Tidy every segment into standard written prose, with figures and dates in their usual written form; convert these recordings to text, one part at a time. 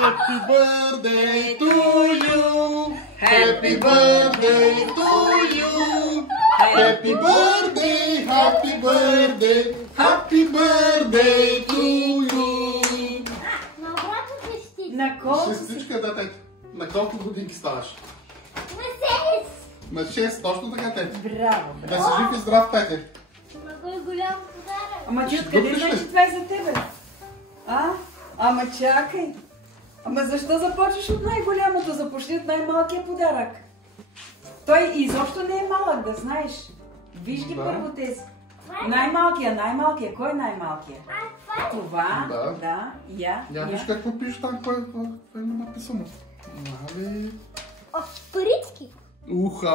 Happy birthday to you. Happy birthday to you. Happy birthday, happy birthday, happy birthday to you. На брата честит. На колко? Шестичка, да, тети. На колко годинки ставаш? На 6. На 6, точно така, тети. Браво, Да браво. си жив и здрав, тети. Много е голям подарък. Ама ти Ще откъде дупиш знаеш, ли? че това е за тебе? А? Ама чакай. Ама защо започваш от най-голямото? Започни от най-малкия подарък. Той изобщо не е малък, да знаеш. Виж ги Да. първо тези. Най-малкия. Кой е най-малкия? Това е. Това, Да. да, Я виж какво пише там, какво е написано. Мале... Парички. Уха,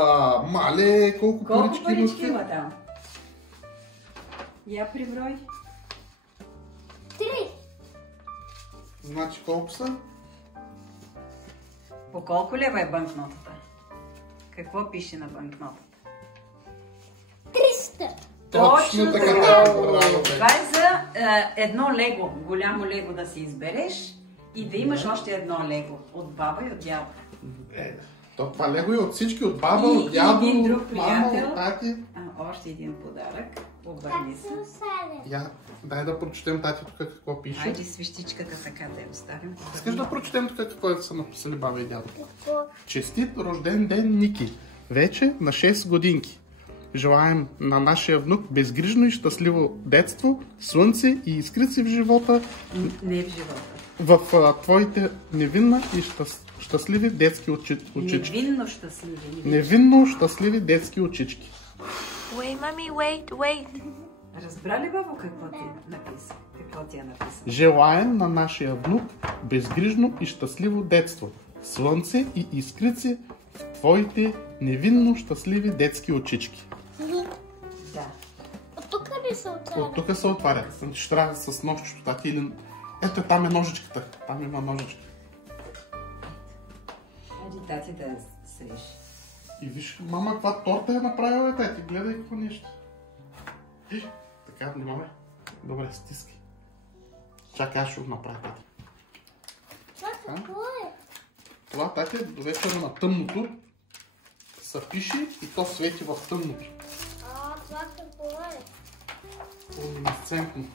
мале, колко Колко парички има. има там? Я приброй. 3. Значи колко са? По колко лева е банкнотата? Какво пише на банкнотата? 300. Точно така. Браво, Това е за едно лего, голямо лего да си избереш и да имаш още едно лего от баба и от дядо. Това лего е от всички, от баба, И от дядо, един друг мама, приятел. от тати. Още един подарък. Как Обърни се се. усаля? Я, дай да прочетем тати тук какво пише. Айде свещичката така да я оставим. Искаш да прочетем тук какво са написали баба и дядо? Какво? Честит рожден ден, Ники! Вече на 6 годинки. Желаем на нашия внук безгрижно и щастливо детство, слънце и искрици в живота, Не в живота. в твоите невинна и щастливи детски очички. Невинно щастливи. Невинно щастливи детски очички. Wait, mommy, wait. Разбра ли бабо какво ти написа? Какво ти е написано? Желаем на нашия внук безгрижно и щастливо детство, слънце и искрици в твоите невинно щастливи детски очички. Да. От тук ли се отваря? От тук се отварят. Ще трябва с ножчето тати или... Ето там е ножичката. Там има ножичка. Айде тати да я срежи. И виж, мама, каква торта е направила, тати. Гледай какво нещо. Така, внимавай. Добре, стиски. Чакай, аз ще го направя, тати. Това какво е? Това, тати, до вечера на тъмното се пише и то свети в тъмното. Това какво е? Луминесцентно.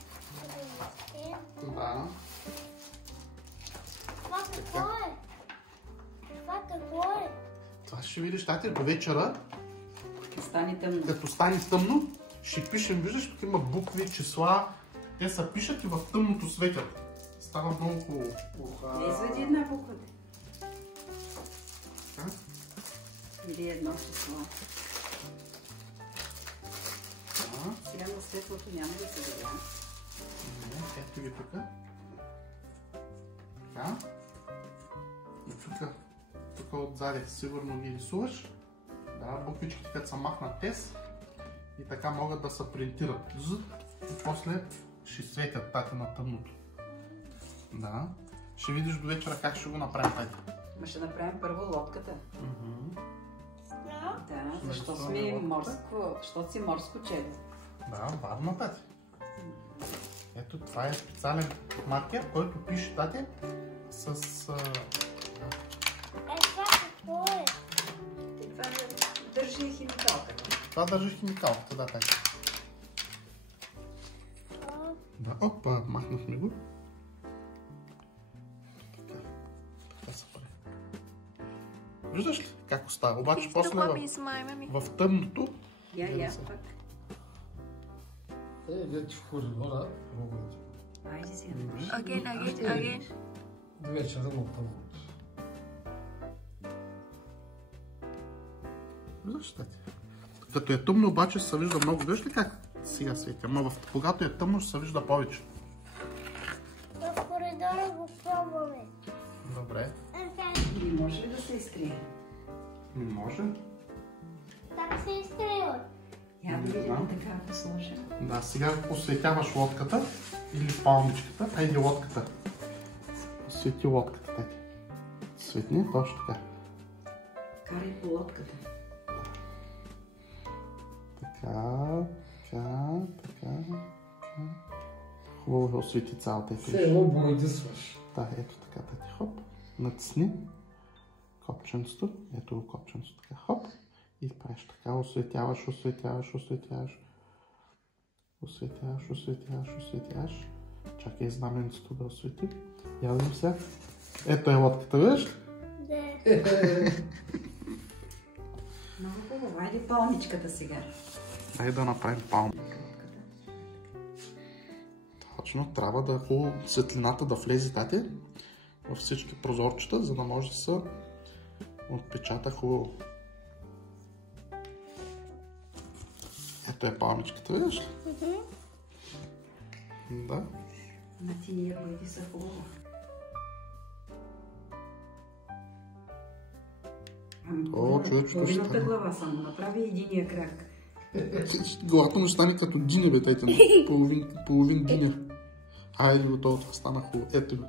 Да. Това какво е? Това какво е? Това ще видиш, тати, до вечера, Стани тъмно. като стане тъмно, ще пишем, виждаш, тук има букви, числа, те се пишат и в тъмното светят. Става много хубаво. Не извади една буква. Така. Или едно число. Да. Сега на светлото няма да се видя. Ето ги тук. Така. И тук отзади сигурно ги рисуваш. Да, буквичките като са махнат тез и така могат да се принтират. И после ще светят тати на тъмното. Да. Ще видиш до вечера как ще го направим, тати. Ма ще направим първо лодката. Да, защо Защо сме лодката? морско, защото си морско чело. Да, варна, тати. Ето, това е специален маркер, който пише, тати, с... Това какво е? Това държи химикалка. Това държи химикалката, да, тати. Да, опа, махнахме го. Така се прави. Виждаш ли как остава? Обаче Please после don't want me to smile, mommy. в тъмното... Я пак. Вече в коридора, пробвайте. Айде си. Again. До вечера на тъмно. Виждаш ли, тати? Като е тъмно, обаче се вижда много. Виждаш ли как сега свети? Ама когато е тъмно, ще се вижда повече. В коридора го пробваме. Добре. Или може ли да се изкрие? Може. Как се изкрива? Я да Не видим знам. така, ако сложа. Да, сега осветяваш лодката или палмичката. Айде лодката. Освети лодката, тати. Светни, точно така. Карай по лодката. Така. Хубаво освети цялата Все едно боядисваш. Да, ето така, тати, хоп. натисни копченцето, ето го копченцето, така, хоп, и правиш така, осветяваш, осветяваш, чакай знаменцето да освети, я видим сега, ето е лодката, виж? Да. Много хубаво, айде палничката сега. Дай да направим палничката. Точно, трябва да светлината да влезе, тати, във всички прозорчета, за да може да се отпечата хубаво. Ето е палничката, видиш ли? Да. На тия бъди са хубаво. О, човечко, половината глава само, направи единия крак. Главата му ще стане като диня, бе, тайте, половин диня. Айде готово, това стана хубаво. Ето го.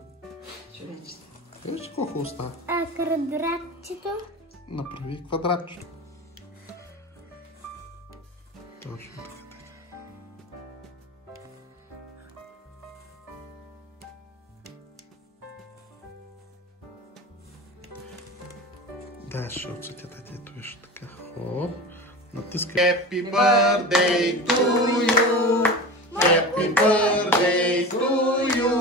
Човечето. Виж колко хубаво става. А квадратчето? Направи квадратче. Точно така. Да, ще отсветя тати, ето виж така. Хоп. Натискай. Happy birthday to you. Happy birthday to you.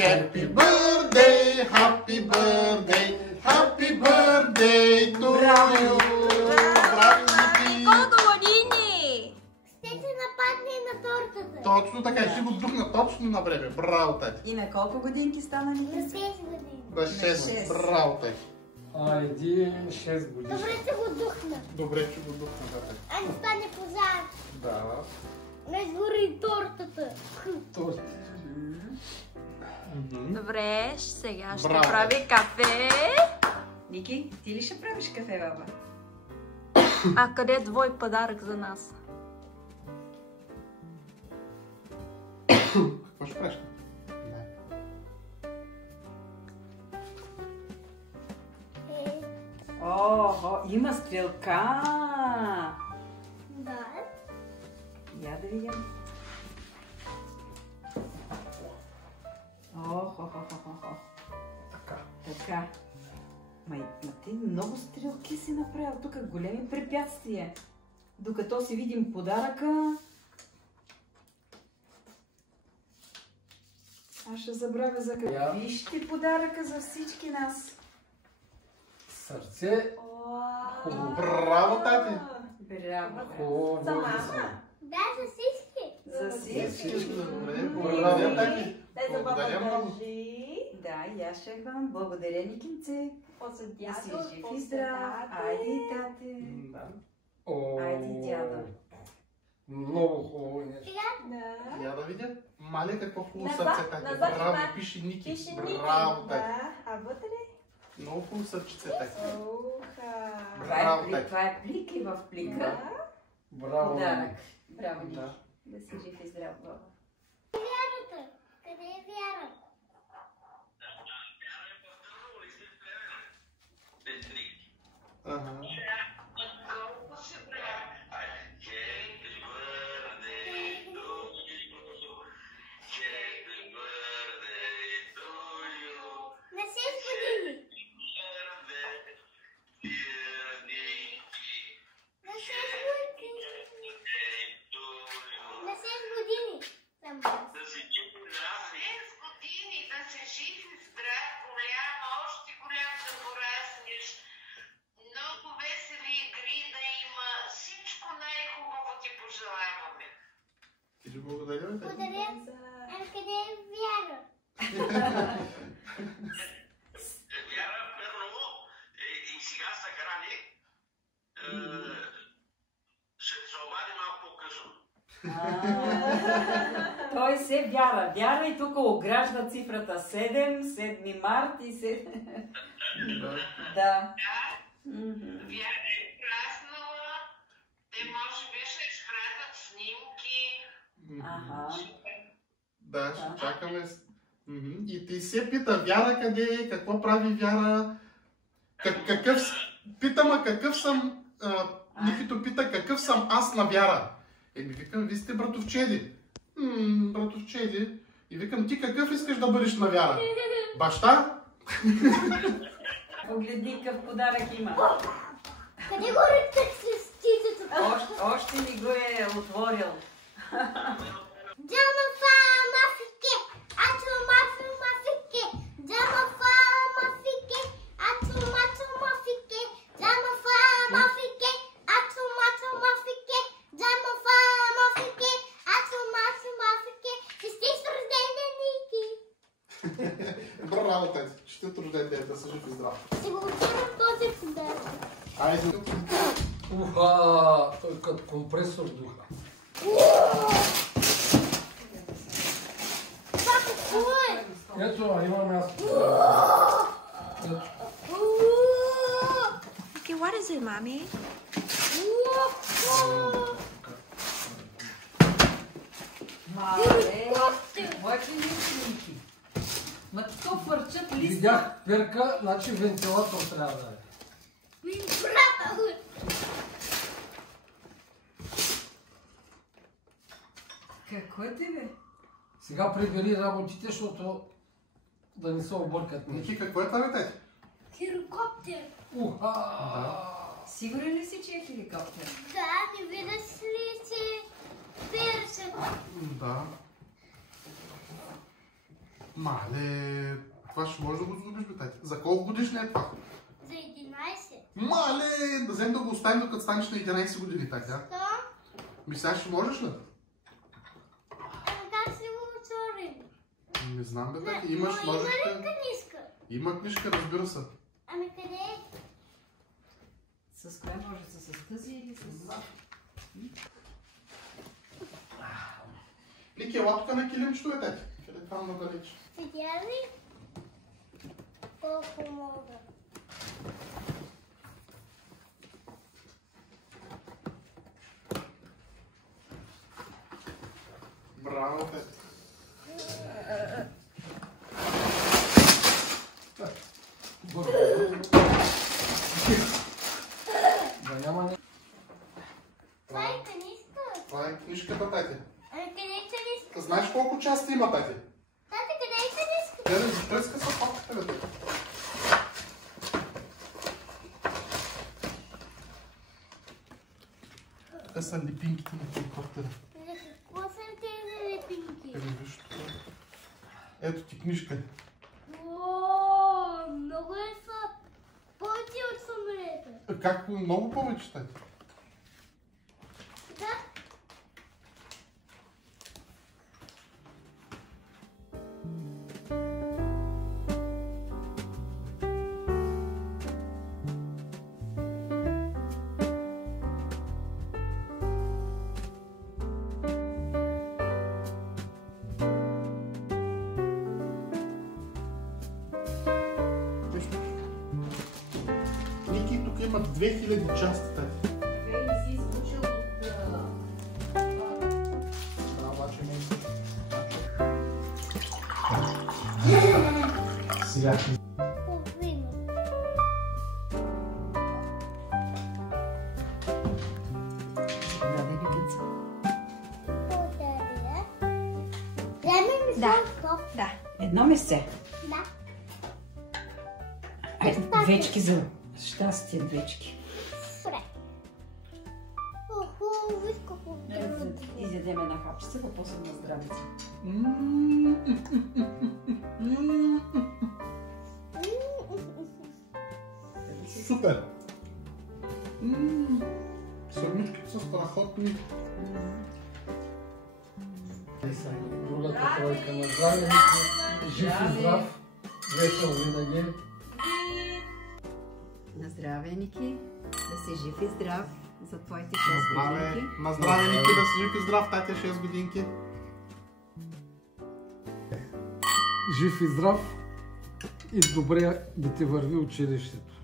Happy birthday, happy birthday, happy birthday to you. Браво, Ники! Колко години? Ще се нападне на тортата. Точно така, ще го духна точно на време. Браво, тати. И на колко годинки стана На Ники? 6 години. На 6. Браво, тати. Айди 6 години. Добре, че го духна. Добре, че го духна, да, тати. А не стане пожар. Да. Не сгори тортата. Торт. Добре, сега ще Браво. прави кафе. Ники, ти ли ще правиш кафе, баба? А къде е твой подарък за нас? Какво ще правиш? Охо, има стрелка. Да. Я да видим. Охо. Така. Ма ти много стрелки си направил тук, големи препятствия. Докато си видим подаръка. Аз ще забравя за какво. Вижте подаръка за всички нас. Сърце. Хубаво. Браво, тати! Браво. Хубаво. За мама? Да, за всички. За всички. Всички добре. Благодаря, тати. Дай за Благодаря баба много. държи. Да, и аз ще вам благодаря, Никинце. После Да дядо, си жив и после здрав. тате. Айде, тате. Да. О, Айде, дядо. Много хубаво нещо. Да. Я да видя. Мале, какво хубаво Назад, сърце, тати. назад, Браво, назад. пише Ники. Пише Ники. Браво, тати. Да. А вътре? Много хубаво сърчице, тати. Уха. Браво, тати. Това е плик и в плика. Да. Браво. Подарък. Браво, Ники. Да. Да си жив и здрав, баба. Вярата. Къде е вяра? Ага. На 6 години. На 6 години. На 6 години. Само. Да си жив и здрав. 6 години да си жив и здрав, голям, още голям да пораснеш. Много весели игри да има. Всичко най-хубаво ти пожелаваме. Ти ли благодаря, бе, тати? Благодаря. А къде е вяра? Вяра, първо, и сега са храни. Ще се обади малко по-късно. Той се вяра. Вяра и тук огражда цифрата 7, 7 март и 7. Да. Вяра е празнала. Те може би ще изпратят снимки. Ага. Да, ще чакаме. И ти се пита Вяра къде е, какво прави Вяра. Питама какъв съм. Никито пита какъв съм аз на Вяра. Еми викам, вие сте братовчеди. Братовчеди. И викам, ти какъв искаш да бъдеш на Вяра? Баща? Погледни какъв подарък има. Къде го ръктах с птицата? Още не го е отворил. Джама фа мафике, ачо мафи мафике. Джама фа мафике, ачо мачо мафике. Джама фа мафике, ачо мачо мафике. Джама фа мафике, ачо мачо мафике. Честит рожден, Ники! Браво, тати. Честит рожден ден, да са жив и здрав. Ще го отивам този подарък. Айде. Уха, той като компресор духа. Това какво е? Ето, има място. Ето. Okay, what is it, mommy? Мале, обаче не снимки. Ма такъв върчат листа. Видях перка, значи вентилатор трябва да е. Какво е тебе? Сега прибери работите, защото да не се объркат. Ники, какво е това, бе, тати? Хеликоптер. Уха! Сигурен ли си, че е хеликоптер? Да, не видиш ли си персето? Да. Мале, това ще може да го загубиш, бе, тати. За колко годишна е това? За 11. Мале, да взем да го оставим докато станеш на 11 години, тати, а? Да? Ми сега ще можеш ли? Как си го отворим? Не знам, бе, тати. Имаш Но има ли ножичка. книжка? Има книжка, разбира се. Ами къде е? С кое може да с тази или с... Ники, ела тук на килимчето, бе, тати. Къде там надалеч? Видя ли? Колко мога? Браво, тати. Да няма не... Това е книжка? Това е книжката, тати. Ами къде е книжка? Знаеш колко части има, тати? Тати, къде е книжка? Те не запреска са папката, бе, тати. Те са липинките на хеликоптера. За какво са тези лепинки? Еми, виж тук. Ето ти книжка. О, много е са. Повече от самолета. Как много повече, тати? Да? Ники, тук има 2000 части, тати. Вей не си изключил от... Да, обаче не е също. Сега. Половина. Да, да видите. Благодаря. Време ми Да. стоп. Да. Едно месце. Да. Двечки за щастие, двечки. Добре. Оху, виж какво друго. Изядем една хапчица, да после на здравица. Супер! Сърничките са страхотни. Другата тройка на здраве, Ники. Жив и здрав. Весел винаги. На здраве, Ники. Да си жив и здрав за твоите 6 Здраве, годинки. на здраве, Ники, да си жив и здрав, татя 6 годинки. Жив и здрав и добре да ти върви училището.